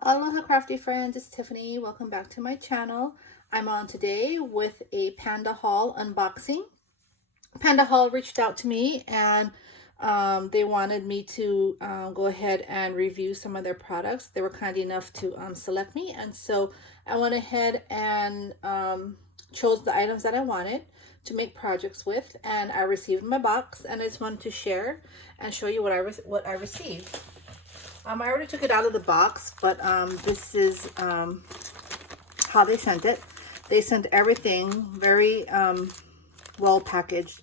Aloha crafty friends, it's Tiffany. Welcome back to my channel. I'm on today with a PandaHall unboxing. PandaHall reached out to me and they wanted me to go ahead and review some of their products. They were kind enough to select me, and so I went ahead and chose the items that I wanted to make projects with, and I received my box, and I just wanted to share and show you what I received. I already took it out of the box, but this is how they sent it. They sent everything very well packaged.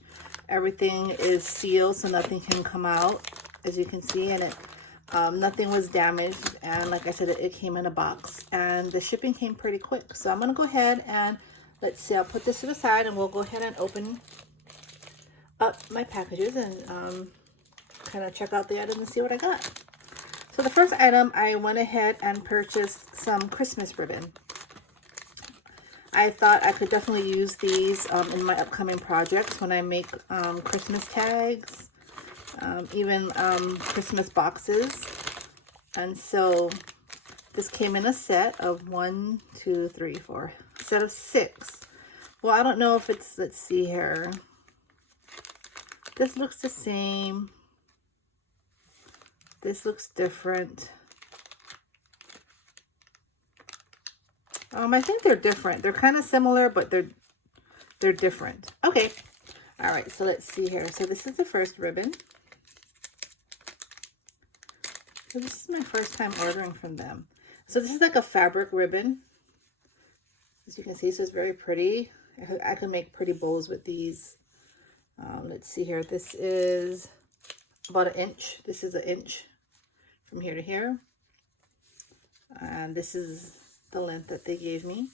Everything is sealed, so nothing can come out, as you can see, and nothing was damaged. And like I said, it came in a box, and the shipping came pretty quick. So I'm gonna go ahead and let's see. I'll put this to the side, and we'll go ahead and open up my packages and kind of check out the items and see what I got. So the first item, I went ahead and purchased some Christmas ribbon. I thought I could definitely use these in my upcoming projects when I make Christmas tags, even Christmas boxes. And so this came in a set of 1, 2, 3, 4, set of 6. Well, I don't know if it's, let's see here. This looks the same. This looks different. I think they're different. They're kind of similar, but they're different. Okay. All right, so let's see here. So this is the first ribbon. So this is my first time ordering from them. So this is like a fabric ribbon. As you can see, so it's very pretty. I can make pretty bows with these. Let's see here. This is about 1 inch. This is 1 inch from here to here. And this is the length that they gave me.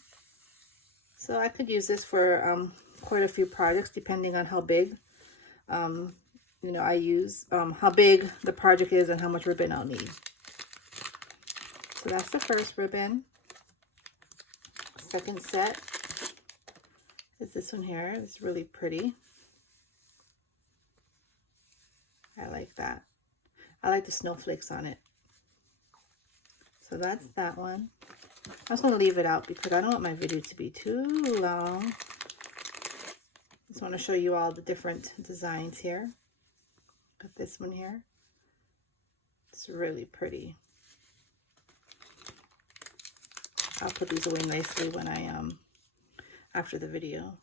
So I could use this for quite a few projects, depending on how big I use, how big the project is and how much ribbon I'll need. So that's the first ribbon. Second set is this one here. It's really pretty. I like that. I like the snowflakes on it. So that's that one. I'm just going to leave it out because I don't want my video to be too long. Just want to show you all the different designs here. Got this one here. It's really pretty. I'll put these away nicely when I after the video.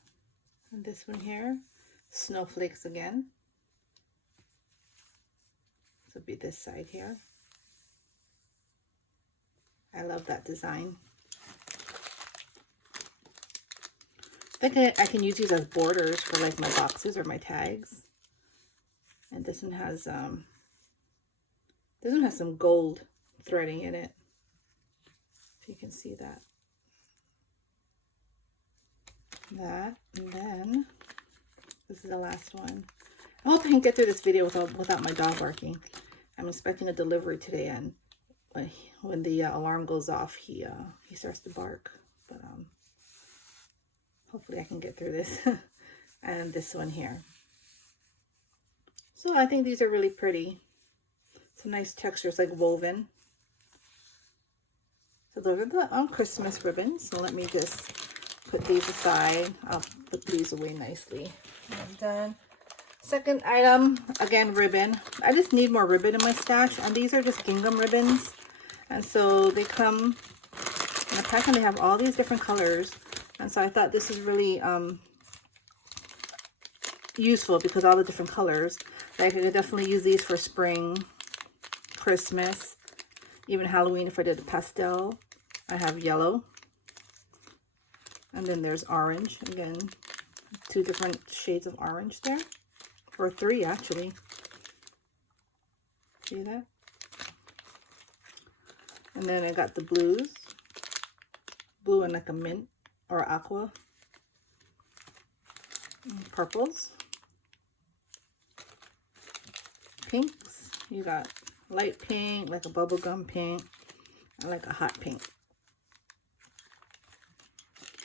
And this one here, snowflakes again. This will be this side here. I love that design. I think I can use these as borders for like my boxes or my tags. And this one has some gold threading in it. If you can see that. And then this is the last one. I hope I can get through this video without my dog barking. I'm expecting a delivery today, and when the alarm goes off, he starts to bark. But hopefully I can get through this. And this one here. So I think these are really pretty. It's a nice texture. It's like woven. So those are the Christmas ribbons. So let me just put these aside. I'll put these away nicely. I'm done. Second item, again, ribbon. I just need more ribbon in my stash, and these are just gingham ribbons. And so they come in a pack, and they have all these different colors. And so I thought this is really useful because all the different colors. Like I could definitely use these for spring, Christmas, even Halloween if I did a pastel. I have yellow. And then there's orange. Again, 2 different shades of orange there. Or 3 actually. See that? And then I got the blues. Blue and like a mint or aqua. And purples. Pinks. You got light pink, like a bubblegum pink, and like a hot pink.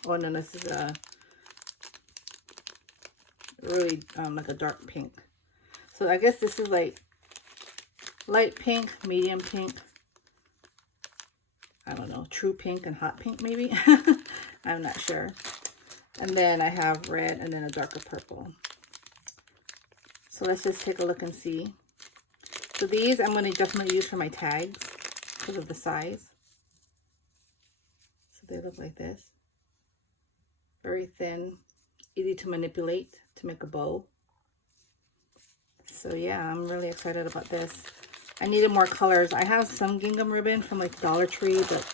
Oh no, this is a really like a dark pink. So I guess this is like light pink, medium pink, I don't know, true pink and hot pink maybe. I'm not sure. And then I have red and then a darker purple. So let's just take a look and see. So these I'm going to definitely use for my tags because of the size. So they look like this. Very thin, easy to manipulate to make a bow. So yeah, I'm really excited about this. I needed more colors. I have some gingham ribbon from like Dollar Tree, but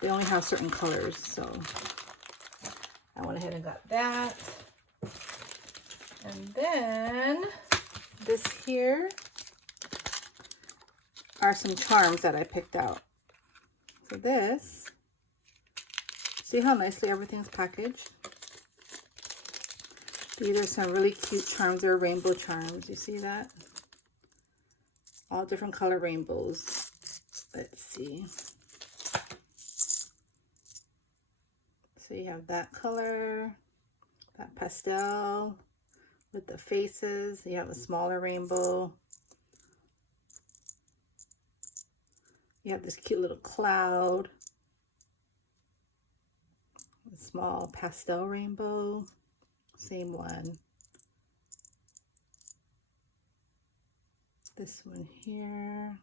they only have certain colors. So I went ahead and got that. And then this here are some charms that I picked out. So this, see how nicely everything's packaged? These are some really cute charms. They're rainbow charms. You see that? All different color rainbows. Let's see. So you have that color, that pastel with the faces. You have a smaller rainbow. You have this cute little cloud. A small pastel rainbow. Same one. This one here.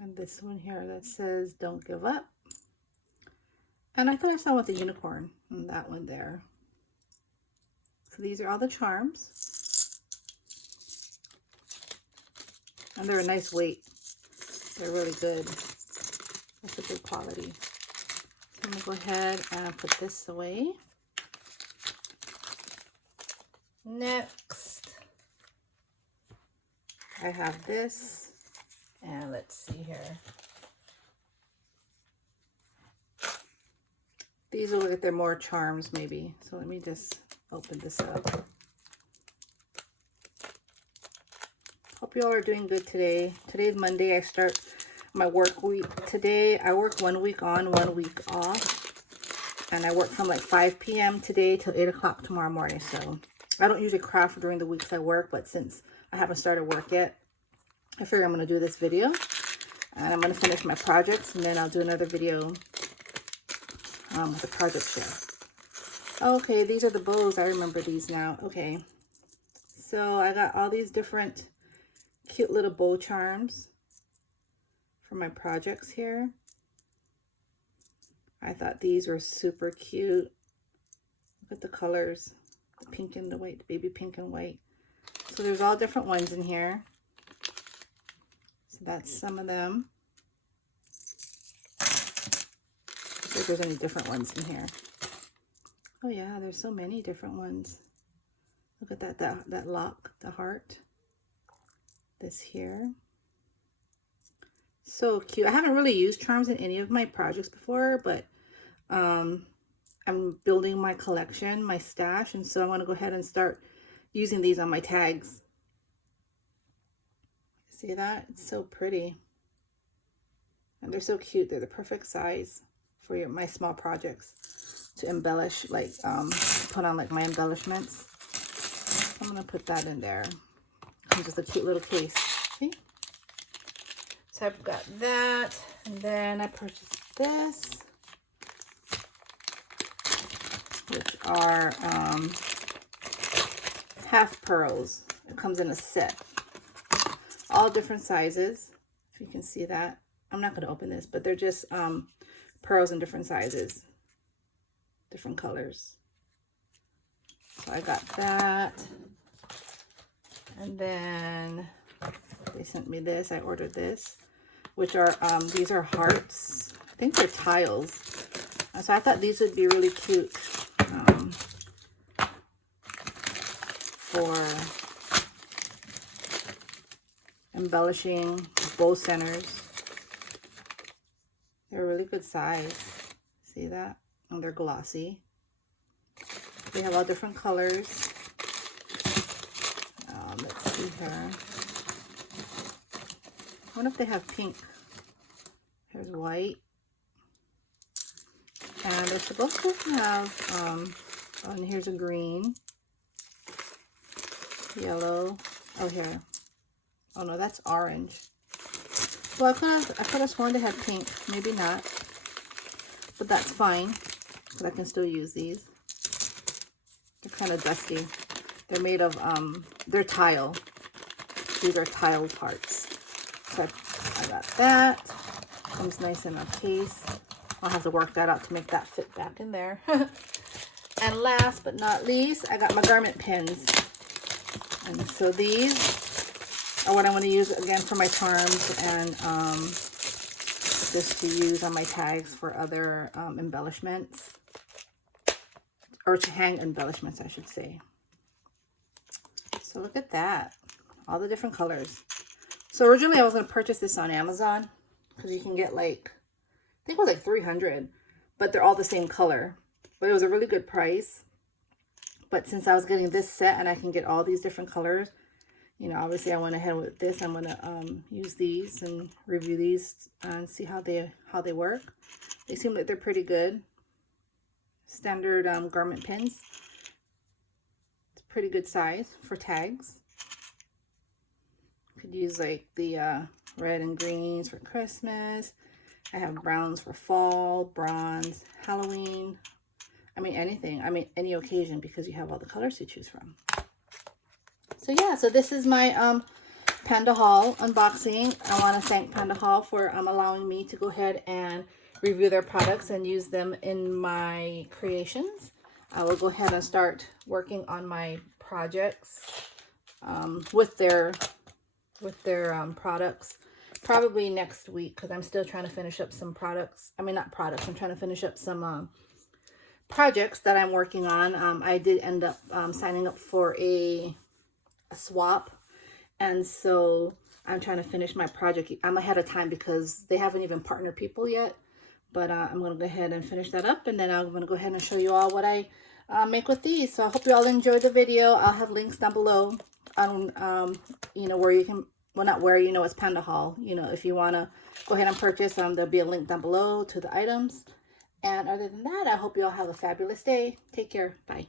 And this one here that says, "Don't give up." And I thought I saw with the unicorn and that one there. So these are all the charms. And they're a nice weight. They're really good. That's a good quality. So I'm going to go ahead and put this away. Next, I have this. And let's see here. These will look like they're more charms maybe. So let me just open this up. Hope you all are doing good today. Today's Monday. I start my work week. Today I work 1 week on, 1 week off. And I work from like 5 p.m. today till 8 o'clock tomorrow morning. So I don't usually craft during the weeks I work, but since I haven't started work yet, I figure I'm going to do this video. And I'm going to finish my projects, and then I'll do another video with the project share. Okay, these are the bows. I remember these now. Okay. So I got all these different cute little bow charms for my projects here. I thought these were super cute. Look at the colors. The pink and the white, the baby pink and white. So there's all different ones in here. So that's some of them. See if there's any different ones in here. Oh yeah, there's so many different ones. Look at that lock, the heart. This here. So cute. I haven't really used charms in any of my projects before, but I'm building my collection, my stash, and so I want to go ahead and start using these on my tags. See that? It's so pretty. And they're so cute. They're the perfect size for my small projects to embellish, like put on like my embellishments. I'm going to put that in there. It's just a cute little case. See? So I've got that. And then I purchased this, which are half pearls. It comes in a set. All different sizes, if you can see that. I'm not going to open this, but they're just pearls in different sizes, different colors. So I got that. And then they sent me this. I ordered this, which are, these are hearts. I think they're tiles. So I thought these would be really cute for embellishing bow centers. They're a really good size. See that? And they're glossy. They have all different colors. Let's see here. I wonder if they have pink. There's white. And they're supposed to have, oh, and here's a green, yellow. Oh, here. Oh no, that's orange. Well, I could have sworn they had pink. Maybe not. But that's fine. But I can still use these. They're kind of dusty. They're made of, they're tile. These are tile parts. So I got that. Comes nice in a case. I'll have to work that out to make that fit back in there. And last but not least, I got my garment pins. And so these are what I'm going to use again for my charms and just to use on my tags for other embellishments. Or to hang embellishments, I should say. So look at that. All the different colors. So originally I was going to purchase this on Amazon. Because you can get like, I think it was like 300. But they're all the same color. But it was a really good price. But since I was getting this set and I can get all these different colors, you know, obviously I went ahead with this. I'm going to use these and review these and see how they work. They seem like they're pretty good. Standard garment pins. It's a pretty good size for tags. Could use like the red and greens for Christmas. I have browns for fall, bronze, Halloween. I mean anything. I mean any occasion because you have all the colors to choose from. So yeah, so this is my PandaHall unboxing. I want to thank PandaHall for allowing me to go ahead and review their products and use them in my creations. I will go ahead and start working on my projects with their products probably next week because I'm still trying to finish up some products. I mean, not products. I'm trying to finish up some projects that I'm working on. I did end up signing up for a swap, and so I'm trying to finish my project. I'm ahead of time because they haven't even partnered people yet. But I'm going to go ahead and finish that up. And then I'm going to go ahead and show you all what I make with these. So I hope you all enjoyed the video. I'll have links down below on, you know, where you can, well, not where, you know, it's PandaHall. You know, if you want to go ahead and purchase, there'll be a link down below to the items. And other than that, I hope you all have a fabulous day. Take care. Bye.